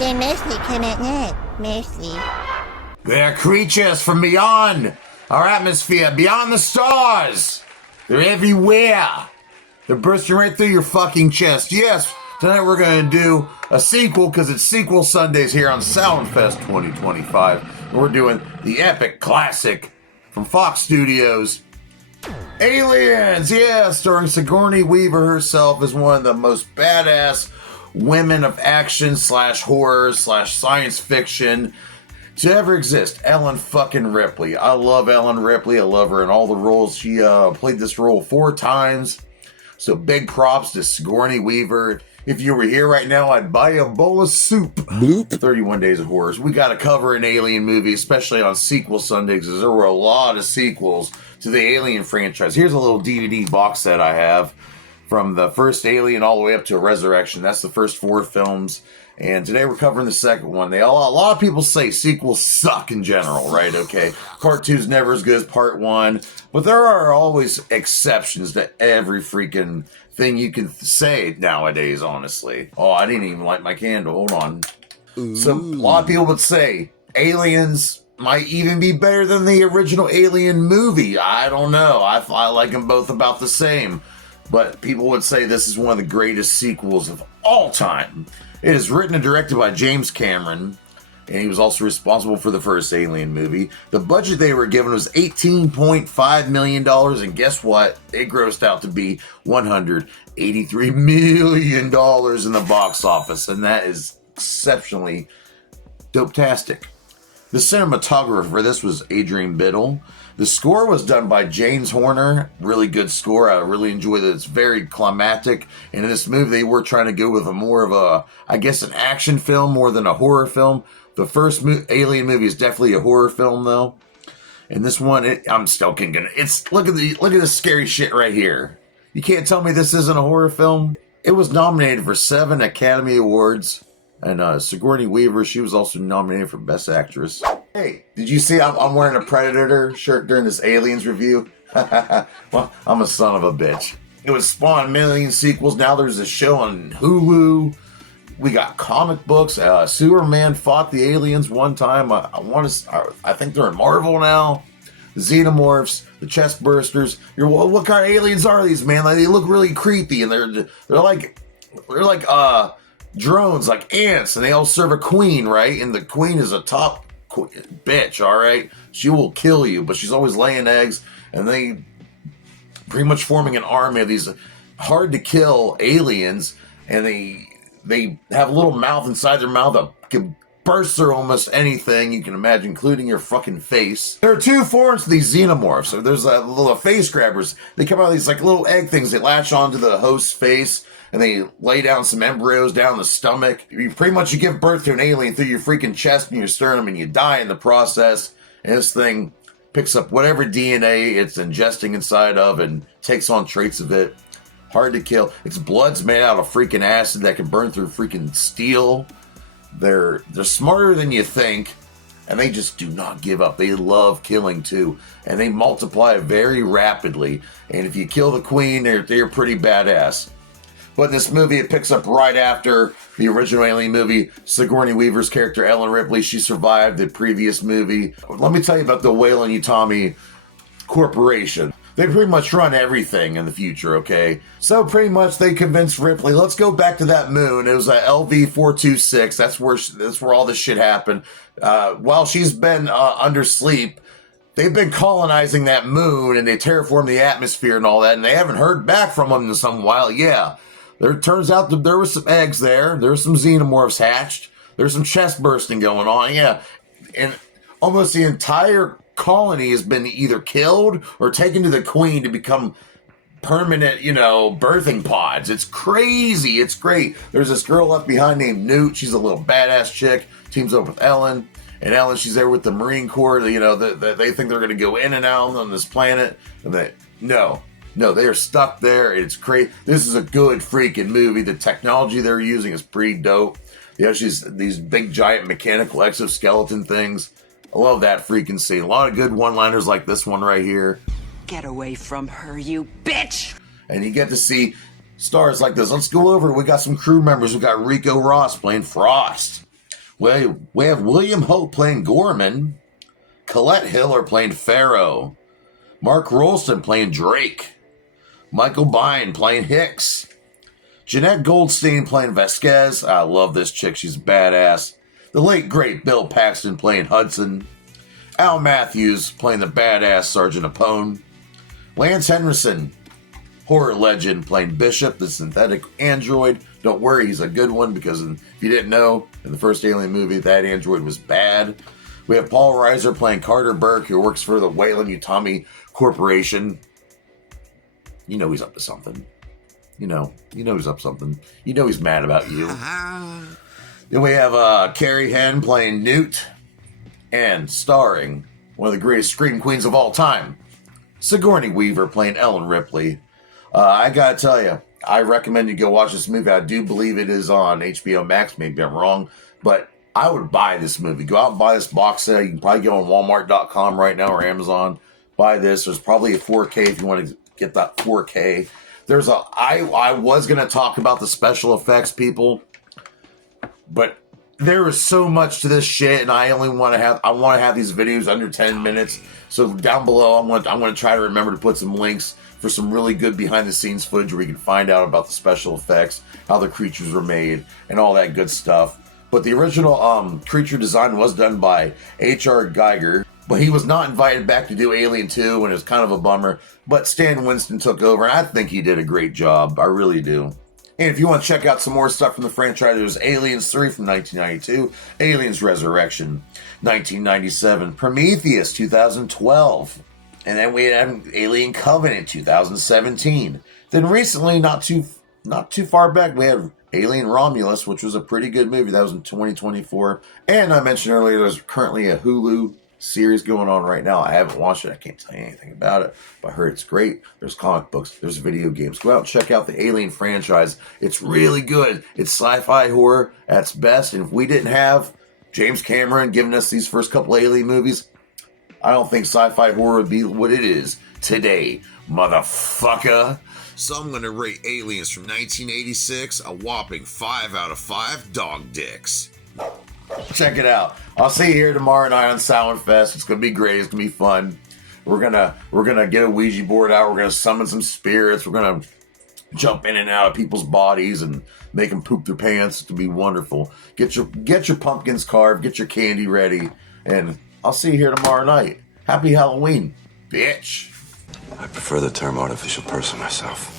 They mostly come at night. Mostly. They're creatures from beyond our atmosphere, beyond the stars. They're everywhere. They're bursting right through your fucking chest. Yes, tonight we're going to do a sequel because it's Sequel Sundays here on Soundfest 2025. And we're doing the epic classic from Fox Studios, Aliens. Yeah, starring Sigourney Weaver herself as one of the most badass women of action / horror / science fiction to ever exist. Ellen fucking Ripley. I love Ellen Ripley. I love her in all the roles. She played this role 4 times. So big props to Sigourney Weaver. If you were here right now, I'd buy you a bowl of soup. Boop. 31 Days of Horrors. We got to cover an Alien movie, especially on Sequel Sundays, because there were a lot of sequels to the Alien franchise. Here's a little DVD box set I have from the first Alien all the way up to Resurrection. That's the first 4 films. And today we're covering the second one. A lot of people say sequels suck in general, right? Okay. Part 2 is never as good as Part 1. But there are always exceptions to every freaking thing you can say nowadays, honestly. Oh, I didn't even light my candle. Hold on. Ooh. So a lot of people would say Aliens might even be better than the original Alien movie. I don't know. I like them both about the same. But people would say this is one of the greatest sequels of all time. It is written and directed by James Cameron, and he was also responsible for the first Alien movie. The budget they were given was $18.5 million, and guess what? It grossed out to be $183 million in the box office, and that is exceptionally dope-tastic. The cinematographer for this was Adrian Biddle. The score was done by James Horner. Really good score. I really enjoyed it. It's very climatic. And in this movie, they were trying to go with more of a, I guess, an action film more than a horror film. The first Alien movie is definitely a horror film, though. And this one, I'm still gonna. Look at this scary shit right here. You can't tell me this isn't a horror film. It was nominated for 7 Academy Awards. And Sigourney Weaver, she was also nominated for Best Actress. Hey, did you see I'm wearing a Predator shirt during this Aliens review? Well, I'm a son of a bitch. It would spawn million sequels. Now there's a show on Hulu. We got comic books. Superman fought the aliens one time. I think they're in Marvel now. The Xenomorphs, the chest bursters. What kind of aliens are these, man? Like, they look really creepy, and they're like drones, like ants, and they all serve a queen, right? And the queen is a top bitch, all right? She will kill you, but she's always laying eggs, and they pretty much forming an army of these hard to kill aliens, and they have a little mouth inside their mouth that can burst through almost anything you can imagine, including your fucking face. There are 2 forms of these xenomorphs. So there's little face grabbers. They come out of these like little egg things that latch onto the host's face, and they lay down some embryos down the stomach. You give birth to an alien through your freaking chest and your sternum, and you die in the process. And this thing picks up whatever DNA it's ingesting inside of and takes on traits of it. Hard to kill. Its blood's made out of freaking acid that can burn through freaking steel. They're smarter than you think, and they just do not give up. They love killing too, and they multiply very rapidly. And if you kill the queen, they're pretty badass. But in this movie, it picks up right after the original Alien movie. Sigourney Weaver's character, Ellen Ripley, she survived the previous movie. Let me tell you about the Weyland-Yutani Corporation. They pretty much run everything in the future, okay? So pretty much they convinced Ripley, let's go back to that moon. It was at LV-426. That's where all this shit happened. While she's been under sleep, they've been colonizing that moon, and they terraformed the atmosphere and all that, and they haven't heard back from them in some while. Yeah. It turns out that there was some eggs there. There were some xenomorphs hatched. There's some chest bursting going on. Yeah. And almost the entire colony has been either killed or taken to the queen to become permanent, birthing pods. It's crazy. It's great. There's this girl left behind named Newt. She's a little badass chick. Teams up with Ellen. And Ellen, she's there with the Marine Corps. They think they're going to go in and out on this planet. And No, they are stuck there. It's crazy. This is a good freaking movie. The technology they're using is pretty dope. She's these big, giant mechanical exoskeleton things. I love that freaking scene. A lot of good one-liners like this one right here. Get away from her, you bitch! And you get to see stars like this. Let's go over. We got some crew members. We got Rico Ross playing Frost. We have William Hope playing Gorman, Colette Hiller playing Pharaoh, Mark Rolston playing Drake, Michael Byrne playing Hicks, Jeanette Goldstein playing Vasquez. I love this chick. She's badass. The late, great Bill Paxton playing Hudson. Al Matthews playing the badass Sergeant Apone. Lance Henriksen, horror legend, playing Bishop, the synthetic android. Don't worry, he's a good one, because if you didn't know, in the first Alien movie, that android was bad. We have Paul Reiser playing Carter Burke, who works for the Weyland Utami Corporation. You know he's up to something. You know he's up to something. You know he's mad about you. Then we have Carrie Henn playing Newt, and starring one of the greatest scream queens of all time, Sigourney Weaver playing Ellen Ripley. I gotta tell you, I recommend you go watch this movie. I do believe it is on HBO Max. Maybe I'm wrong, but I would buy this movie. Go out and buy this box set. You can probably go on Walmart.com right now or Amazon. Buy this. There's probably a 4K if you want to get that 4K. I was going to talk about the special effects, people, but there is so much to this shit, and I want to have these videos under 10 minutes. So down below, I'm going to try to remember to put some links for some really good behind-the-scenes footage where you can find out about the special effects, how the creatures were made, and all that good stuff. But the original creature design was done by H.R. Geiger, but he was not invited back to do Alien 2, and it was kind of a bummer. But Stan Winston took over, and I think he did a great job. I really do. And if you want to check out some more stuff from the franchise, there's Aliens 3 from 1992, Aliens Resurrection, 1997, Prometheus, 2012, and then we had Alien Covenant, 2017. Then recently, not too far back, we had Alien Romulus, which was a pretty good movie. That was in 2024. And I mentioned earlier, there's currently a Hulu series going on right now. I haven't watched it. I can't tell you anything about it, but I heard it's great. There's comic books. There's video games. Go out and check out the Alien franchise. It's really good. It's sci-fi horror at its best. And if we didn't have James Cameron giving us these first couple Alien movies, I don't think sci-fi horror would be what it is today, motherfucker. So I'm going to rate Aliens from 1986 a whopping 5 out of 5 dog dicks. Check it out. I'll see you here tomorrow night on Silent Fest. It's going to be great. It's going to be fun. We're gonna get a Ouija board out. We're going to summon some spirits. We're going to jump in and out of people's bodies and make them poop their pants. It's going to be wonderful. Get your pumpkins carved. Get your candy ready. And I'll see you here tomorrow night. Happy Halloween, bitch. I prefer the term artificial person myself.